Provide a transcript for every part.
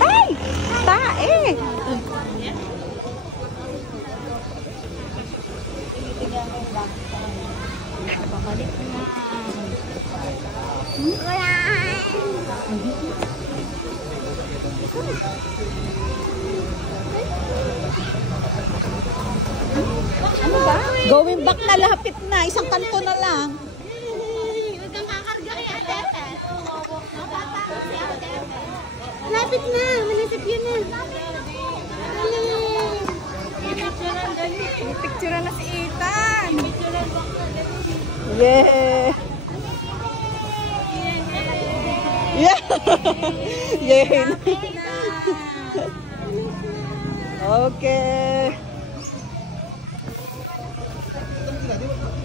Ay! Tae! Babalik na. Ano ba? Going back na, lapit na. Isang kanto na lang. Huwag kang kakarga kay Ate Efe. Lapit na. Manisip yun na. Picture na si Ethan. Yeah! Yeah! Yeah! Okay.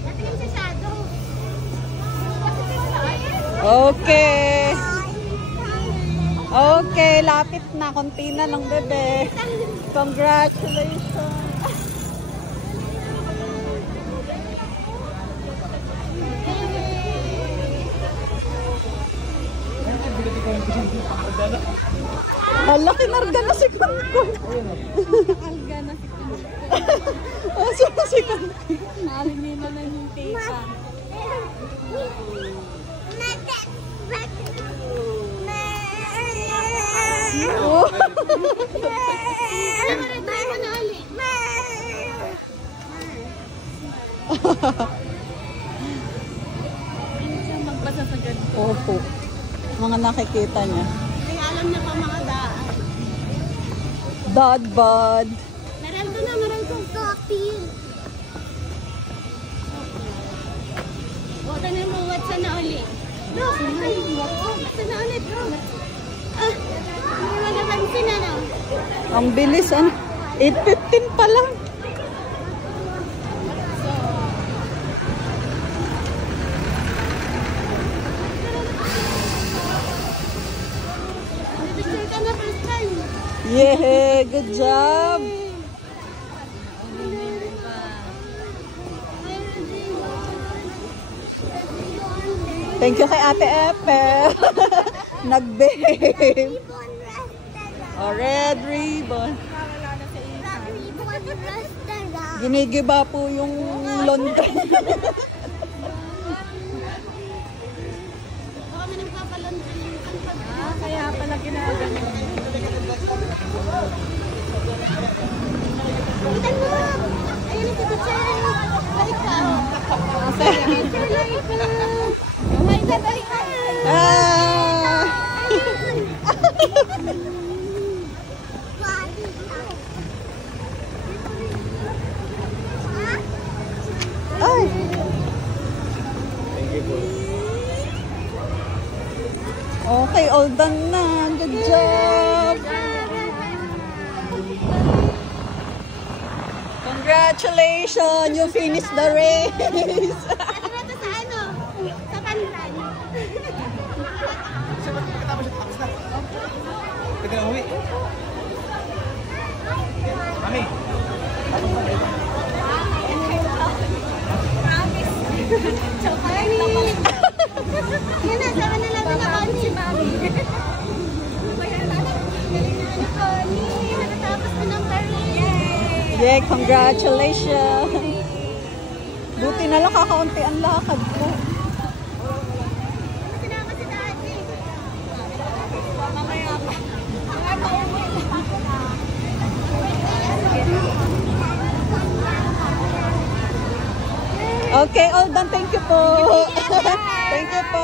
Natingin sa shadow. Okay. Okay, lapit na. Konti na lang, bebe. Congratulations. Hala, kinarga na si Kunkun. Nakalga na si Kunkun. Aso na si Kunkun. Nalimina na yung tita. Oh. Magbasa sa ganito. Opo. Mga nakikita niya. Hindi alam niya pa mga daan. Dad bod. Meraldo na, Meraldo. Coffee. Wata na mo, what's na ulit? No, what's na ulit, bro? Hindi mo napansin na, no? Ang bilis, ano? 8:15 pa lang. Picture ka na first time. Yeah, good job. Thank you kay Ate Epe. Nag-babe. Oh, red ribbon. Ginigiba po yung laundry. Baka may nagpapalantay. Kaya pala ginagawa. Kita mo! Ayun yung pipicture. Balik ka. Picture lang ito. Ay, balik ka. Ah! Ay! Okay, all done na. Good job. Congratulations! You finished the race. Ano ba ito sa ano? Sa pandan. Pwede na uwi. Mami. Yan na, sama na lang na Connie. Si Mami. Connie, nakatapos ko ng parade. Yeah, congratulations. Buti na lang kakaunti ang lakad ko. Sinama si Daddy. Okay, all done. Thank you po. Thank you po.